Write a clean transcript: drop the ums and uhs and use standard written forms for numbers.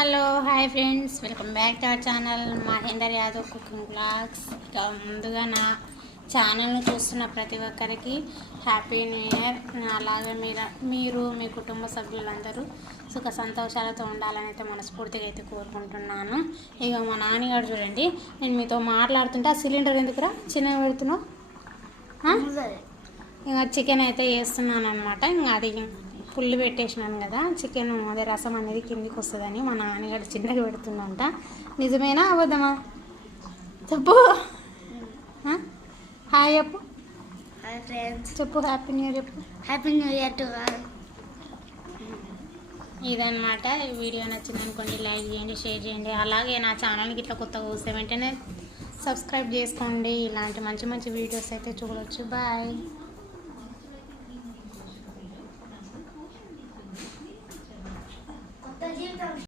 Hello hi friends, welcome back to our channel Mahender Yadav cooking blogs. ఇక ముందుగా నా ఛానల్ను చూస్తున్న ప్రతి ఒక్కరికి హ్యాపీ న్యూ ఇయర్. అలాగే మీరు మీ కుటుంబ సభ్యులందరూ సుఖ సంతోషాలతో ఉండాలని అయితే మనస్ఫూర్తిగా అయితే కోరుకుంటున్నాను. ఇక మా నాన్నగారు చూడండి, నేను మీతో మాట్లాడుతుంటే ఆ సిలిండర్ ఎందుకురా చిన్నగా పెడుతున్నావు? ఇక చికెన్ అయితే వేస్తున్నాను అనమాట. ఇంకా అది ఫుల్ పెట్టేసినాను కదా, చికెన్ అదే రసం అనేది కిందికి వస్తుందని మా నాన్నగారు చిన్నగా పెడుతుందంట. నిజమేనా అబద్ధమా చెప్పు. హాయ్ చెప్పు. హాయ్ ఫ్రెండ్స్, చెప్పు హ్యాపీ న్యూ ఇయర్ చెప్పు. Happy new year to all. ఇదనమాట. ఈ వీడియో నచ్చింది అనుకోండి, లైక్ చేయండి, షేర్ చేయండి. అలాగే నా ఛానల్కి ఇట్లా కొత్తగా వస్తే వెంటనే సబ్స్క్రైబ్ చేసుకోండి. ఇలాంటి మంచి మంచి వీడియోస్ అయితే చూడవచ్చు. బాయ్.